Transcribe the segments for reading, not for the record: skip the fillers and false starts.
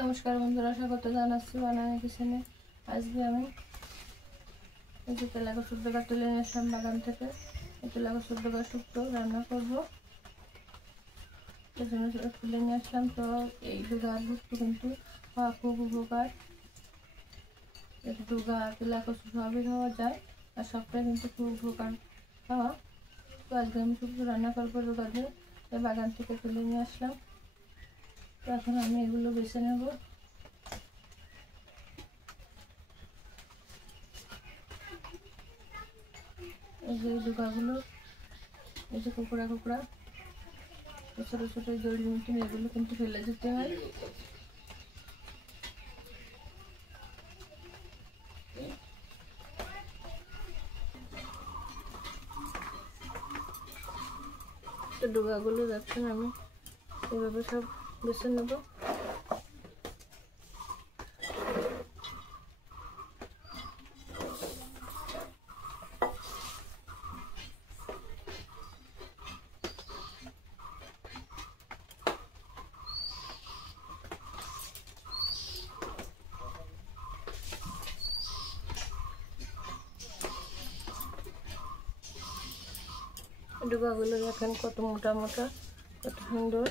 নমস্কার বন্ধুরা, স্বাগত জানাচ্ছি বানানি কিচেনে। আজকে আমি এই যে তেলাগো শুদ্ধ গাছ তুলে নিয়ে আসলাম বাগান থেকে। এই তেলাগো শুদ্ধ গাছ শুক্তো রান্না করবো, এই জন্য তুলে নিয়ে আসলাম। তো এই ডুগা শুক্তো কিন্তু খাওয়া খুব উপকার। এই ডুগা তেলাগো সবই খাওয়া যায়, আর সবটাই কিন্তু খুব উপকার খাওয়া। তো আজকে আমি শুক্তো রান্না করবো ডুগা দিয়ে। এই বাগান থেকে তুলে নিয়ে আসলাম। তো এখন আমি এগুলো বেছে নেব। এই যে ডুগাগুলো, এই যে কুকুড়া কুকুড়া ছোটো ছোটো জড়ি মতন, এগুলো কিন্তু ফেলে দিতে হয়। তো ডুগাগুলো দেখছেন, আমি এভাবে সব বেছে নেব। ডুগাগুলো দেখেন কত মোটা মোটা, কত সুন্দর।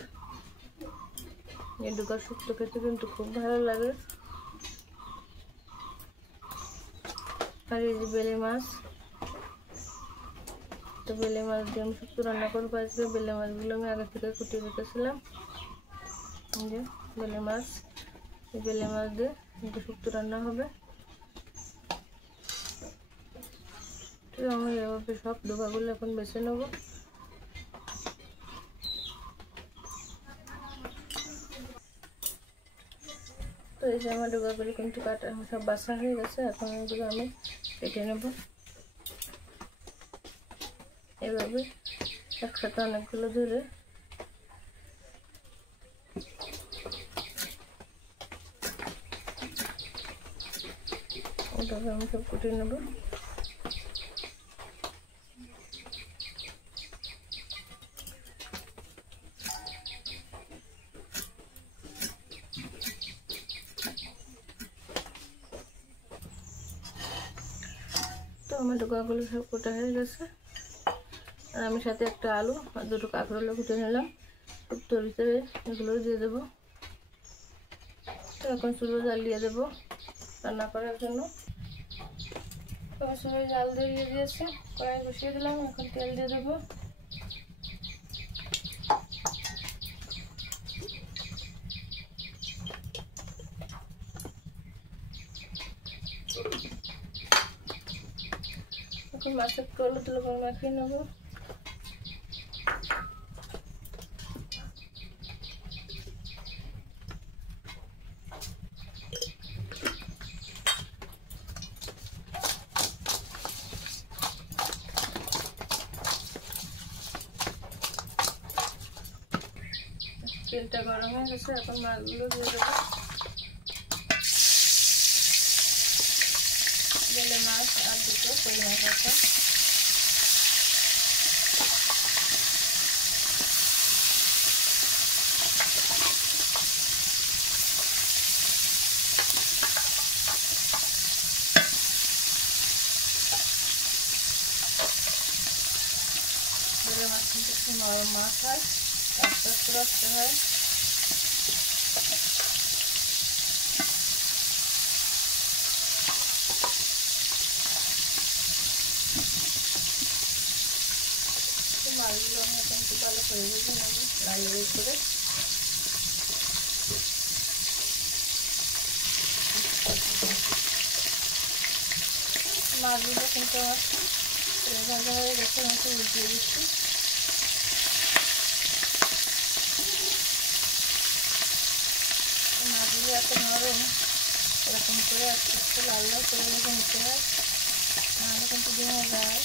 এই ডুগার শুক্তো খেতে কিন্তু খুব ভালো লাগে। আর এই যে বেলে মাছ, তো বেলে মাছ দিয়ে আমি শুক্তো রান্না করবো আজকে। বেলে মাছগুলো আমি আগে থেকে কুটিয়ে রেখেছিলাম। এই যে বেলে মাছ, এই বেলে মাছ দিয়ে কিন্তু শুক্তো রান্না হবে। তো আমি এভাবে সব ডুগাগুলো এখন বেছে নেবো। তো এই যে আমার ডুগাগুলো কিন্তু কাটা সব বাছা হয়ে গেছে। এখন এগুলো আমি কেটে নেব। এভাবে একসাথে অনেকগুলো ধরে ওটাকে আমি সব কুটিয়ে নেব। তো আমার ডুগাগুলো সব কোটা হয়ে গেছে। আর আমি সাথে একটা আলু আর দুটো কাঁকরোলা কুটে নিলাম। শুক্তোর ভিতরে এগুলো দিয়ে দেবো। তো এখন চুলো জ্বালিয়ে দেবো রান্না করার জন্য। তো সবাই জাল দিয়ে দিয়েছে, কড়াই বসিয়ে দিলাম। এখন তেল দিয়ে দেবো। এখন মাছের হলুদ লবণ মাখিয়ে নেবো। তেলটা গরম হয়ে গেছে, এখন মাছগুলো দিয়ে দেবো। বেলে মাছ আর দুটো বেলে মাছ আছে। বেলে মাছ কিন্তু একটু নরম মাছ হয়, আস্তে আস্তে রাখতে হয়। মাছগুলো আমি এখন একটু ভালো করে ভেজে নেবো লাল লাল করে। মাছগুলো কিন্তু আমার ভাজা হয়ে গেছে, আমি একটু উল্টিয়ে দিচ্ছি। মাছগুলো এত নরম, এরকম করে আস্তে আস্তে লাল লাল করে ভেজে নিতে হয়, নাহলে কিন্তু ভেঙে যায়।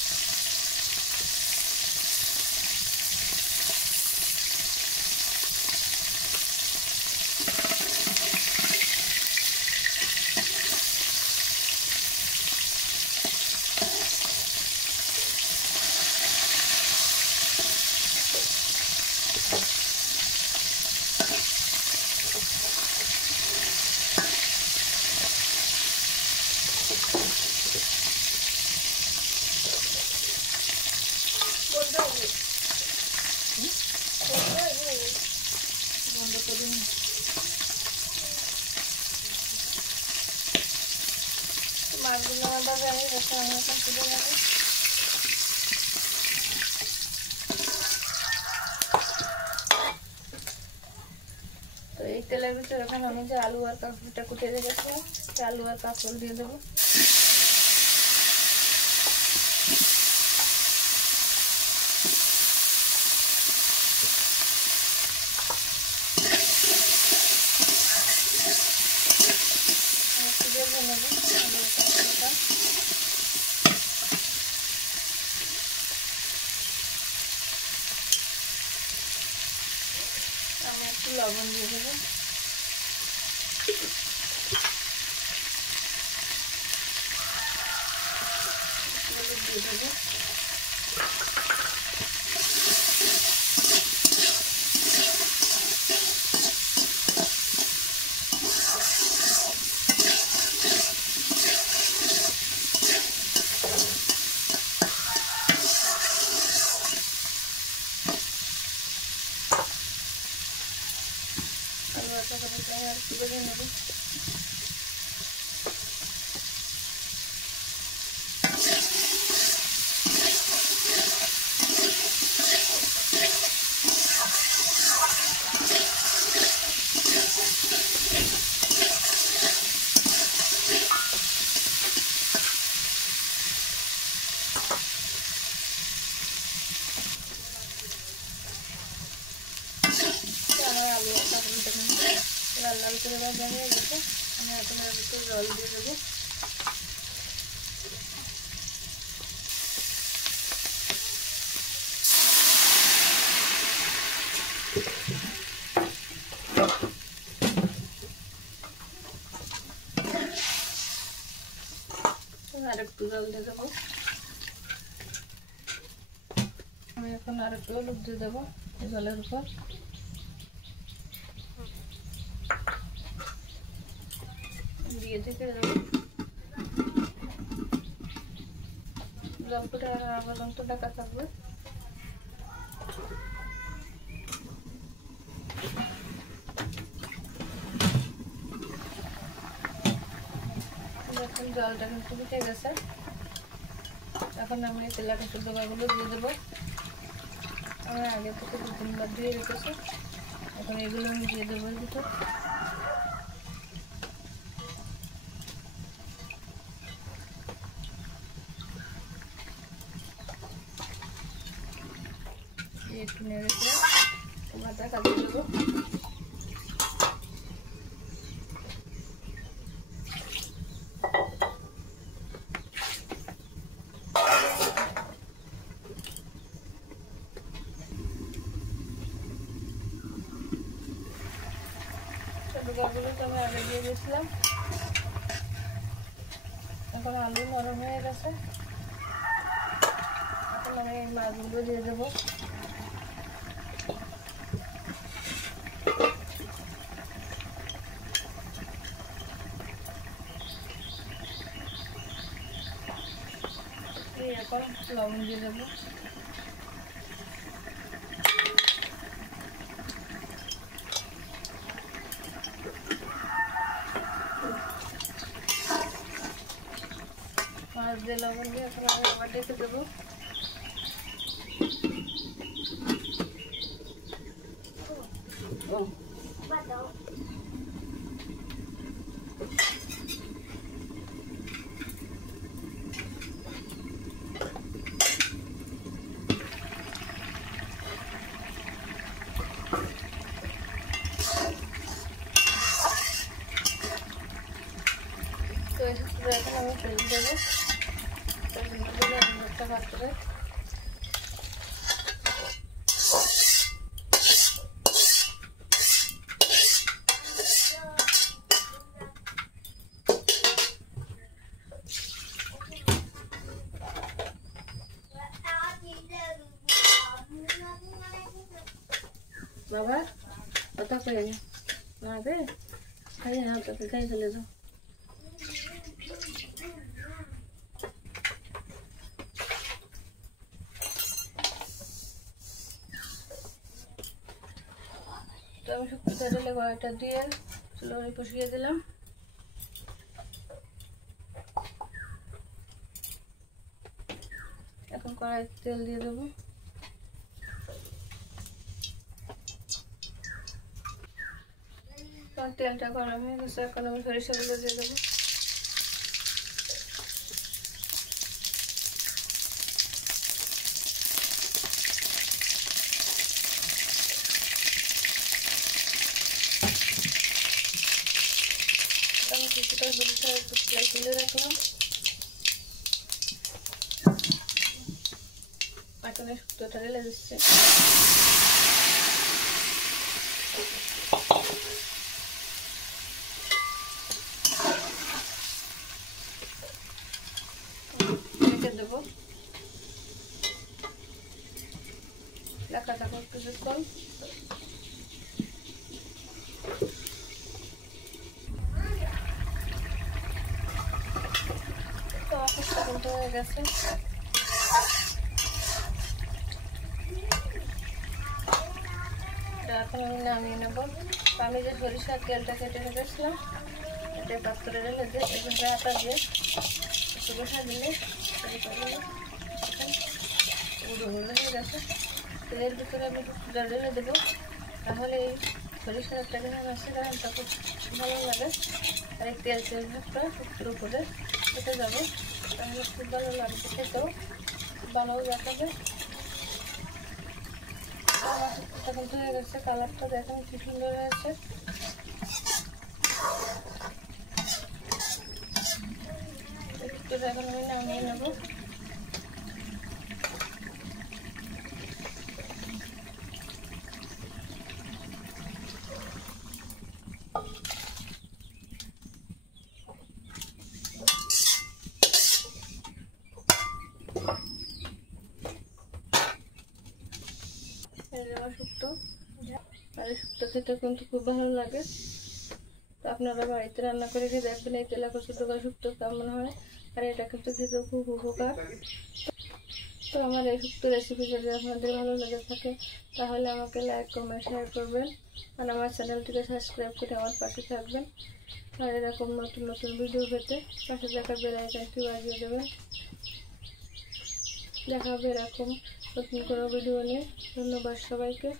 মাছগুলো আবার আমি রসুন তুলে নেব। তো এই তেলের ভিতরে এখন আমি যে আলু আর কাঁকরোলটা কুটে রেখেছিলাম সেই আলু আর কাঁকরোল দিয়ে দেবো। আমি একটু লবণ দিয়ে দেবো। দিয়ে দেবো আর একটু ভেজে নেবো। আমার আলু আর কাঁকরোলটা লাল লাল করে ভাজা হয়ে গেছে। আমি এখন এর ভিতরে জল দিয়ে দেবো। আর একটু জল দিয়ে দেবো। আমি এখন আর একটু হলুদ দিয়ে দেবো জলের উপর। দিয়ে থেকে দেবো। জল ফুটে আর পর্যন্ত ঢাকা থাকবে। এখন জলটা কিন্তু ফুটে গেছে। এখন আমি এই তেলা কাঁচুর ডোকাগুলো দিয়ে দেবো। আমি আগে থেকে 2-3 বার ধুয়ে রেখেছি। এখন এগুলো আমি দিয়ে দেবো এর ভিতর। একটু নেড়ে দিয়ে ভাজা কাটিয়ে দেবো। ডোকাগুলো তো আমি আগে দিয়ে দিয়েছিলাম। এখন আলু নরম হয়ে গেছে। এখন আমি এই মাছগুলো দিয়ে দেবো। এখন লবণ দিয়ে দেবো। মাছ দিয়ে লবণ দিয়ে এখন আমি আবার ডেকে দেবো। তো এখন আমি তেল দেবো। একটা পাত্রে বাবা কথা কয়ে না রে খাই না তোকে খাই ফেলে দাও। তো আমি শুক্তো তেলে কড়াইটা দিয়ে চুলো বসিয়ে দিলাম। এখন কড়াইতে তেল দিয়ে দেবো। তেলটা গরম হয়ে গেছে, এখন আমি সরিষাগুলো দিয়ে দেবো। আমি কিছুটা সরিষা একটু তুলে রাখলাম। এখন শুক্তোটা ঢেলে দিচ্ছি। রেখে দেবো, ঢাকা থাকুক কিছুক্ষণ। তো অফিসটা কিন্তু হয়ে গেছে। এখন আমি নামিয়ে নেবো। আমি যে সরিষার তেলটা কেটে রেখেছিলাম এটা পাত্রে ঢেলে দিয়ে এভাবে আটা দিয়ে একটু বসা দিলে উড়ো উড়ো হয়ে গেছে। তেলের ভিতরে আমি জল ঢেলে দেবো, তাহলে এই সরিষার একটা গ্রাম আছে, গ্রামটা খুব ভালো লাগে। আর এই তেল তেল ভাবটা শুক্তোর উপরে কেটে যাবে, তাহলে খুব ভালো লাগবে, খেতেও ভালো দেখাবে। আমার শুক্তোটা কিন্তু হয়ে গেছে, কালারটা দেখেন কি সুন্দর হয়েছে। শুক্তোটা এখন আমি নামিয়ে নেবো। শুক্তো আর শুক্তো খেতে কিন্তু খুব ভালো লাগে। তো আপনারা বাড়িতে রান্না করে খেয়ে দেখবেন এই তেলা কচুর ডগা শুক্তো কেমন হয়। আর এটা কিন্তু খেতে খুব উপকার। তো আমার এই শুক্তো রেসিপি যদি আপনাদের ভালো লেগে থাকে তাহলে আমাকে লাইক কমেন্ট শেয়ার করবেন, আর আমার চ্যানেলটিকে সাবস্ক্রাইব করে আমার পাশে থাকবেন। আর এরকম নতুন নতুন ভিডিও পেতে পাশে থাকা বেল আইকনটি বাজিয়ে দেবেন। দেখা হবে এরকম নতুন কোনো ভিডিও নিয়ে। ধন্যবাদ সবাইকে।